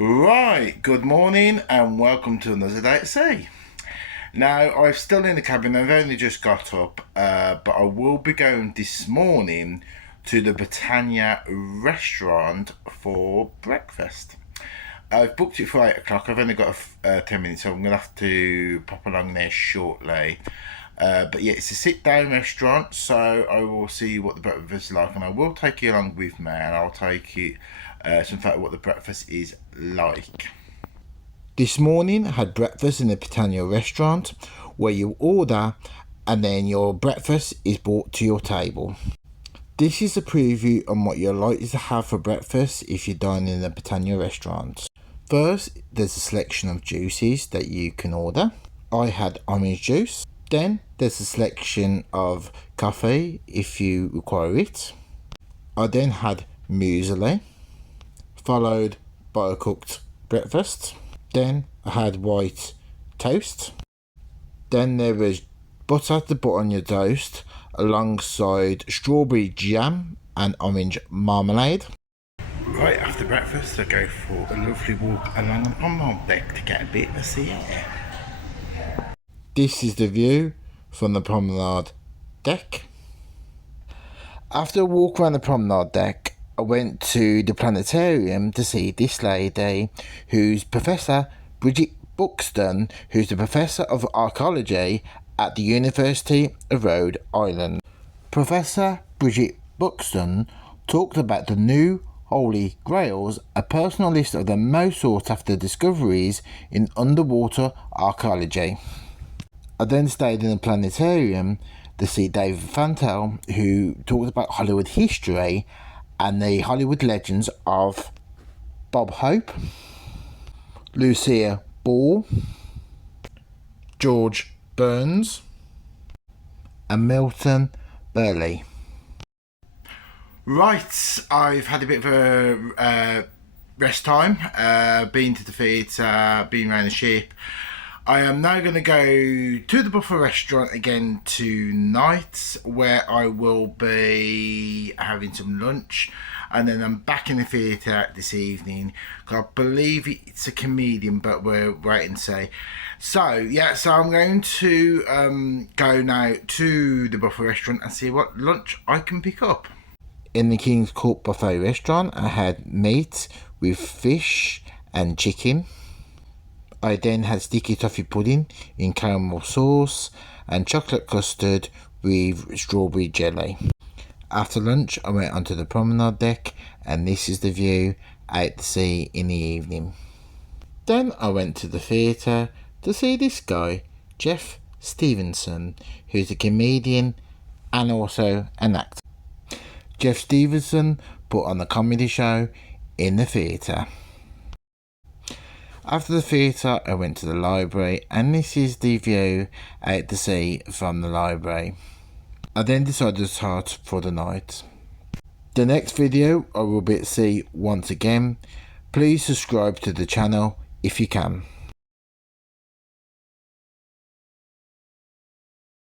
Right, good morning and welcome to another day at sea. Now, I'm still in the cabin, I've only just got up, but I will be going this morning to the Britannia restaurant for breakfast. I've booked it for 8 o'clock, I've only got 10 minutes, so I'm going to have to pop along there shortly. But yeah, it's a sit-down restaurant, so I will see what the breakfast is like, and I will take you along with me, and I'll take you some fact what the breakfast is like. This morning I had breakfast in the Britannia restaurant, where you order and then your breakfast is brought to your table. This is a preview on what you're likely to have for breakfast if you dine in the Britannia restaurant. First, there's a selection of juices that you can order. I had orange juice. Then there's a selection of coffee if you require it. I then had muesli, followed by a cooked breakfast. Then I had white toast. Then there was butter to put on your toast alongside strawberry jam and orange marmalade. Right after breakfast I go for a lovely walk along the promenade deck to get a bit of sea air. This is the view from the promenade deck. After a walk around the promenade deck, I went to the planetarium to see this lady, who's Professor Bridget Buxton, who's the Professor of Archaeology at the University of Rhode Island. Professor Bridget Buxton talked about the new Holy Grails, a personal list of the most sought after discoveries in underwater archaeology. I then stayed in the planetarium to see David Fantel, who talked about Hollywood history and the Hollywood legends of Bob Hope, Lucille Ball, George Burns, and Milton Berle. Right, I've had a bit of a rest time, been to the theatre, been around the ship. I am now going to go to the buffet restaurant again tonight, where I will be having some lunch, and then I'm back in the theatre this evening. I believe it's a comedian, but we're waiting to see. So yeah, so I'm going to go now to the buffet restaurant and see what lunch I can pick up. In the King's Court buffet restaurant, I had meat with fish and chicken. I then had sticky toffee pudding in caramel sauce and chocolate custard with strawberry jelly. After lunch, I went onto the promenade deck, and this is the view out to sea in the evening. Then I went to the theatre to see this guy, Jeff Stevenson, who's a comedian and also an actor. Jeff Stevenson put on a comedy show in the theatre. After the theatre, I went to the library, and this is the view out to sea from the library. I then decided to start for the night. The next video I will be at sea once again. Please subscribe to the channel if you can.